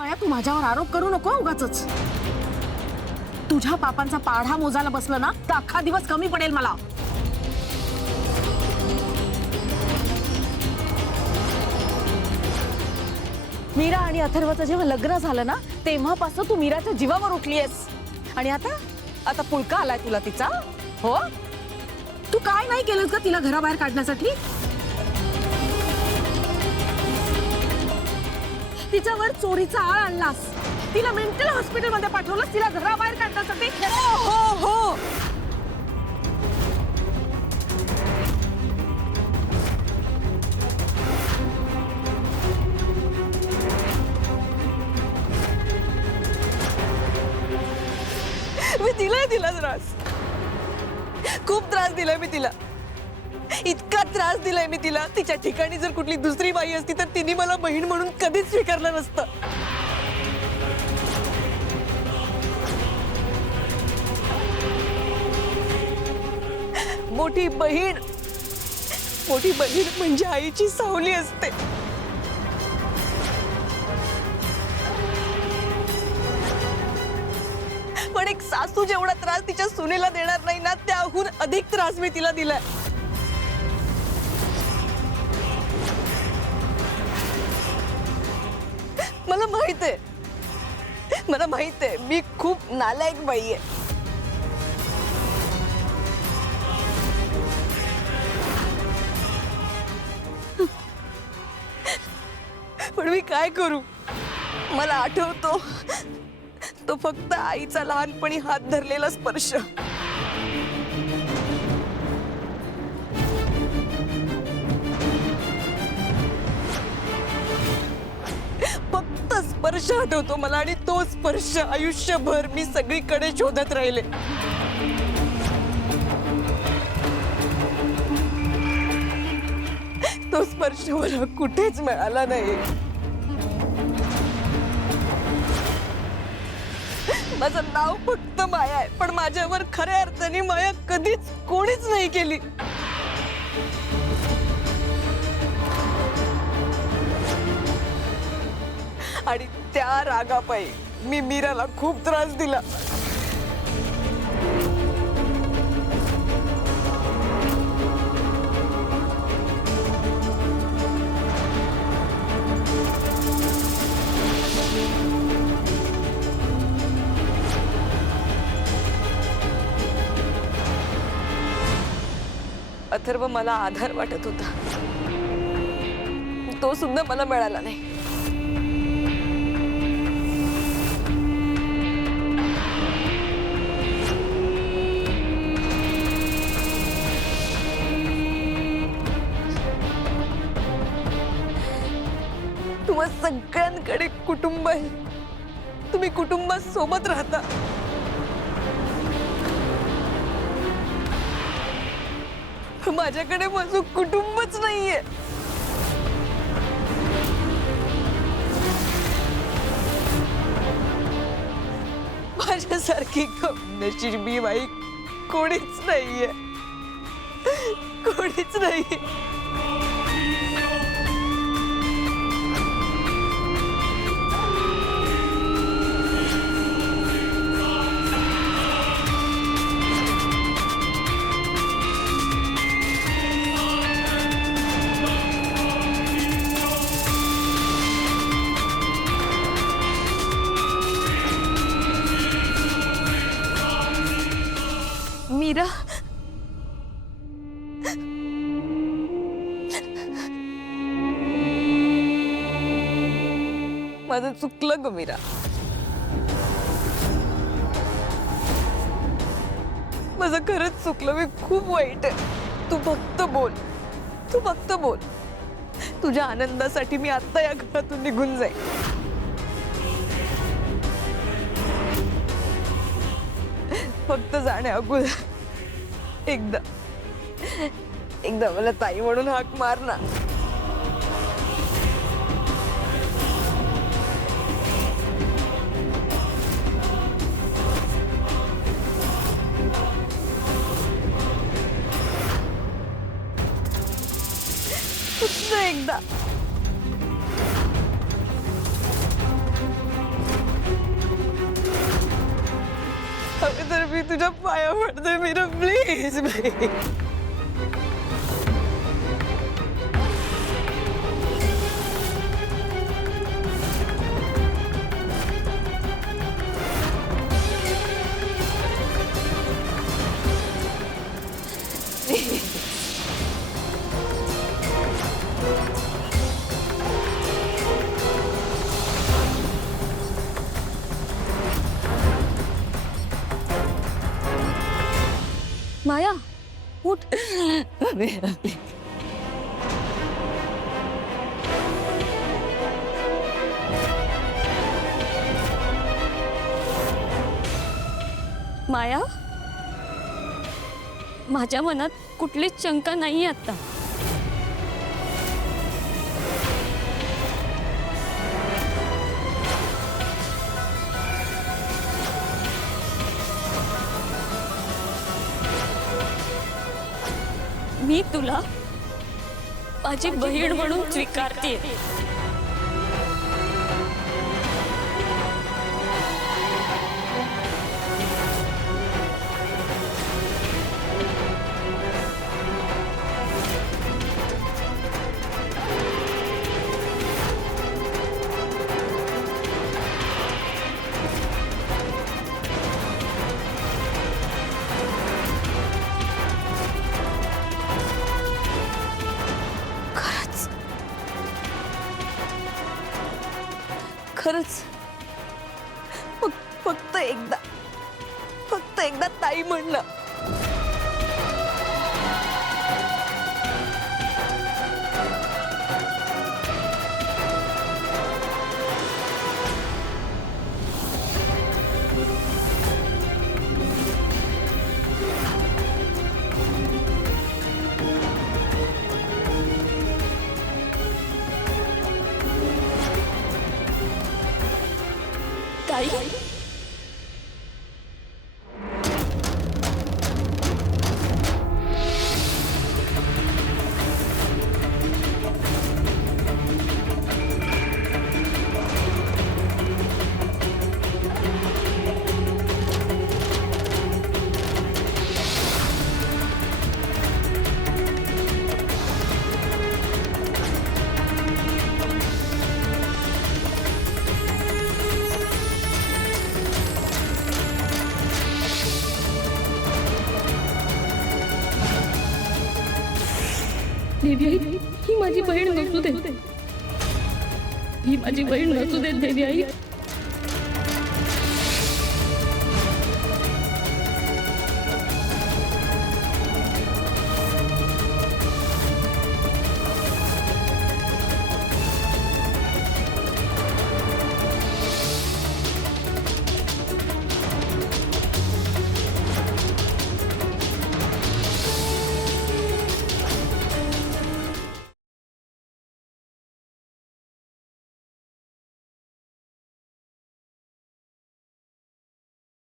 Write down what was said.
माया, तू माझ्यावर आरोप करू नको उगाचच. तुझ्या पापांचा पाढा मोजायला बसलं ना तर अख्खा दिवस कमी पडेल मला. मीरा आणि अथर्वचं जेव्हा लग्न झालं ना तेव्हापासून तू मीराच्या जीवावर उठलीयस. आणि आता पुळका आलाय तुला तिचा. हो, तू काय नाही केलंस का तिला घराबाहेर काढण्यासाठी? तिच्यावर चोरीचा आळ आणलास, तिला मेंटल हॉस्पिटल मध्ये पाठवलंस, तिला घराबाहेर काढण्यासाठी. हो हो, मी दिलाय तिला त्रास, खूप त्रास दिलाय मी तिला, इतका त्रास दिलाय मी तिला. तिच्या ठिकाणी जर कुठली दुसरी बाई असती तर तिने मला बहीण म्हणून कधीच स्वीकारलं नसतं. मोठी बहीण म्हणजे आईची सावली असते. पण एक सासू जेवढा त्रास तिच्या सुनेला देणार नाही ना त्याहून अधिक त्रास मी तिला दिलाय. मला माहित आहे मी खूप नालायक बाई आहे. पण मी काय करू? मला आठवतो तो फक्त आईचा लहानपणी हात धरलेला स्पर्श. फक्त स्पर्श आठवतो मला आणि तो स्पर्श आयुष्यभर मी सगळीकडे शोधत राहिले. तो स्पर्श मला कुठेच मिळाला नाही. माझं नाव फक्त माया आहे पण माझ्यावर खऱ्या अर्थाने माया कधीच कोणीच नाही केली. आणि त्या रागापायी मी मीराला खूप त्रास दिला. अथर्व मला आधार वाटत होता, तो सुद्धा मला मिळाला नाही. तुम्हा सगळ्यांकडे कुटुंब आहे, तुम्ही कुटुंबासोबत राहता. माझ्याकडे माझं कुटुंबच नाहीये. माझ्यासारखी नशिबी बाई कोणीच नाहीये, कोणीच नाही. मीरा, माझं चुकलं ग मीरा, माझं खरंच चुकलं. मी खूप वाईट आहे. तू फक्त बोल. तुझ्या आनंदासाठी मी आता या घरातून निघून जाईन. फक्त जाण्या अगोदर एकदा मला ताई म्हणून हाक मार ना. फक्त एकदा. हवे तर मी तुझ्या पाया पडते मीरा, प्लीज प्लीज. माया उठ. माया, माझ्या मनात कुठलीच शंका नाही आता. मी तुला माझी बहीण म्हणून स्वीकारते. खरंच फक्त एकदा ताई म्हणलं. ताई, देवी आई, ही माझी बहीण नसू दे. ही माझी बहीण नसू दे देवी आई.